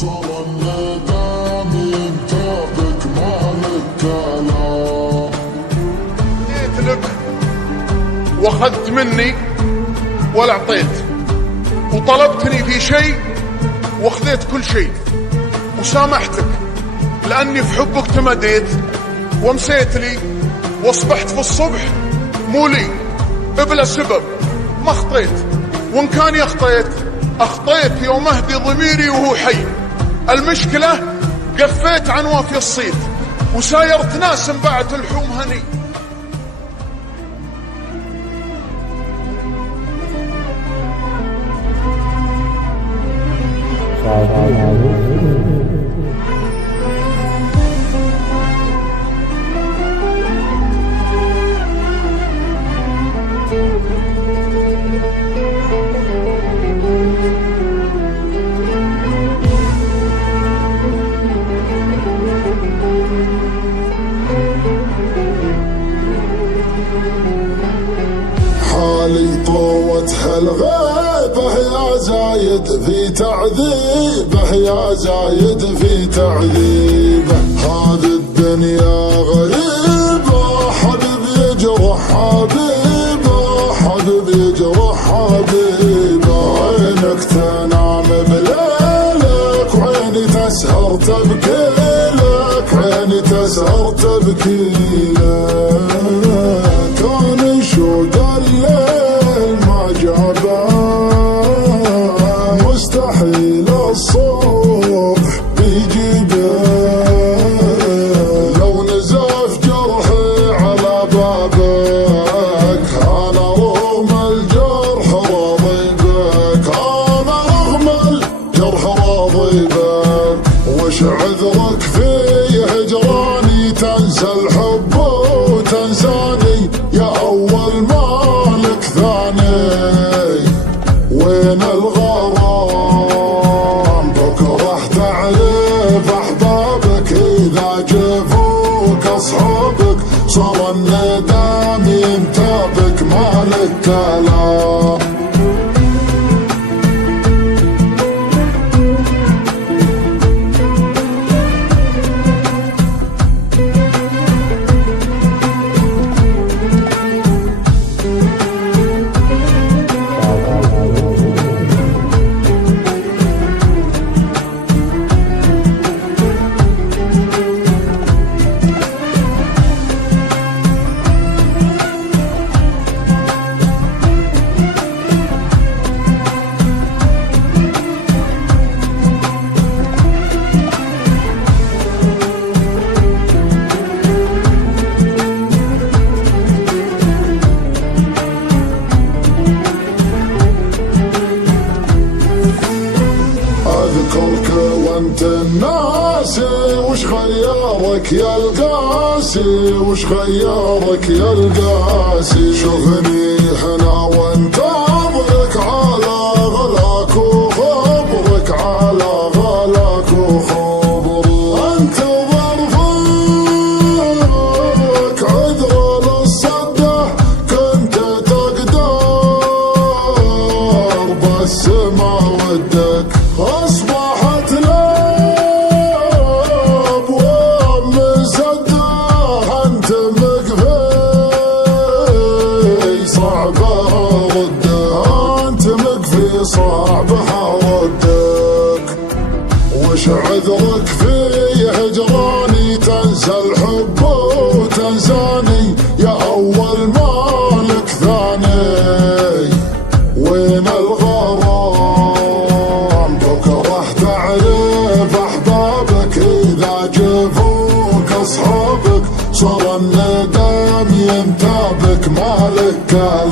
صار الندم ينتابك مالك كلام. جيت لك واخذت مني ولا اعطيت، وطلبتني في شيء واخذت كل شيء، وسامحتك لاني في حبك تمديت ومسيت لي، واصبحت في الصبح مو لي بلا سبب ما خطيت. وان كان اخطيت يوم اهدي ضميري وهو حي. المشكلة قفيت عن وافي الصيد وسايرت ناس بعد الحوم هني. حالي طوتها الغيبة يا زايد في تعذيبه، يا زايد في تعذيبه. هذه الدنيا غريبة، حبيب يجرح حبيبه، حبيب يجرح حبيبه. عينك تنام بليلك وعيني تسهر تبكي لك، عيني تسهر تبكي لك. كان شوق الليل ما جابه، مستحيل الصبح بيجيبه. لو نزف جرحي على بابك، انا رغم الجرح راضي بك، انا رغم الجرح راضي بك. وش عذرك في هجراني؟ تنسى الحب وتنساني يا أول مالك ثاني. وين الغرام؟ بكره تعرف أحبابك إذا جفوك أصحابك. صار الندم ينتابك مالك كلام. اذكرك وانت الناسي، وش غيرك يا القاسي؟ وش غيرك يا القاسي؟ شوفني هنا وانت ابرك على غلاك وخبرك، على غلاك وخبرك. انت ظرفك عذر للصده، كنت تقدر بس ما ودك. أصبحت لأبواب مسده، أنت مقفي صعبة ردك، أنت مقفي صعبة ردك. وش عذرك في هجراني؟ تنسى الحب وتنساني يا أول مالك ثاني. وين الغرام؟ بكره تعرف أحبابك إذا جفوك أصحابك. صار الندم ينتابك مالك كلام.